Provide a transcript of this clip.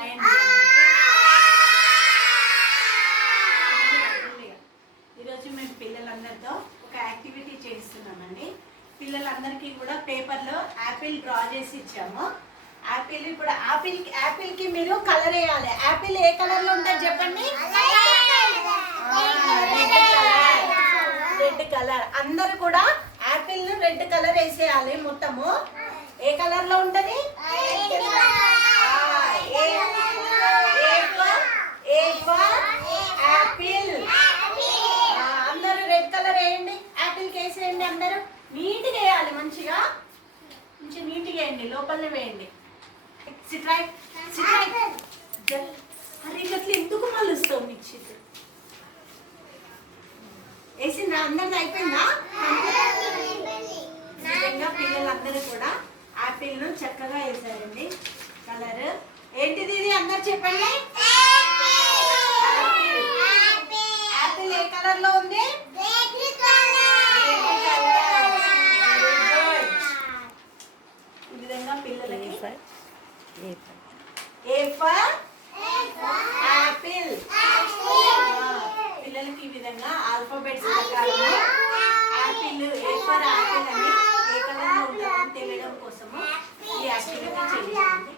Hi అండి. ఈరోజు మేము పిల్లలందరితో ఒక యాక్టివిటీ చేస్తున్నామండి. పిల్లలందరికీ కూడా పేపర్లో యాపిల్ డ్రా చేసి ఇచ్చాము. యాపిల్ ఇప్పుడు యాపిల్కి మీరు కలర్ వేయాలి. యాపిల్ ఏ కలర్లో ఉంటుంది చెప్పండి? Red colour. అందరు కూడా యాపిల్ రెడ్ కలర్ వేసేయాలి. మొత్తము ఏ కలర్ లో ఉంటది? యాపిల్. అందరూ రెడ్ కలర్ వేయండి. యాపిల్ వేసేయండి. అందరూ నీట్గా వేయాలి. మంచిగా నీట్గా వేయండి. లోపలనే వేయండి. అరే గట్ల ఎందుకు మళ్ళొస్తావు? మీ చేతులు వేసిందా? అందరిది అయిపోయిందా? పిల్లలందరూ కూడా యాపిల్ ను చక్కగా వేసారండి. కలర్ ఏంటిది? ఇది అందరు చెప్పండి. యాపిల్ ఏ కలర్ లో ఉంది? ఈ విధంగా పిల్లలకి యాపిల్ పిల్లలకి ఈ విధంగా ఆల్ఫాబెట్స్ ప్రకారం యాపిల్ ఏ ఫర్ యాపిల్ అని ఏ కలర్ లో ఉంటుందని తెలియడం కోసము ఈ యాక్టివిటీ చేయించాము.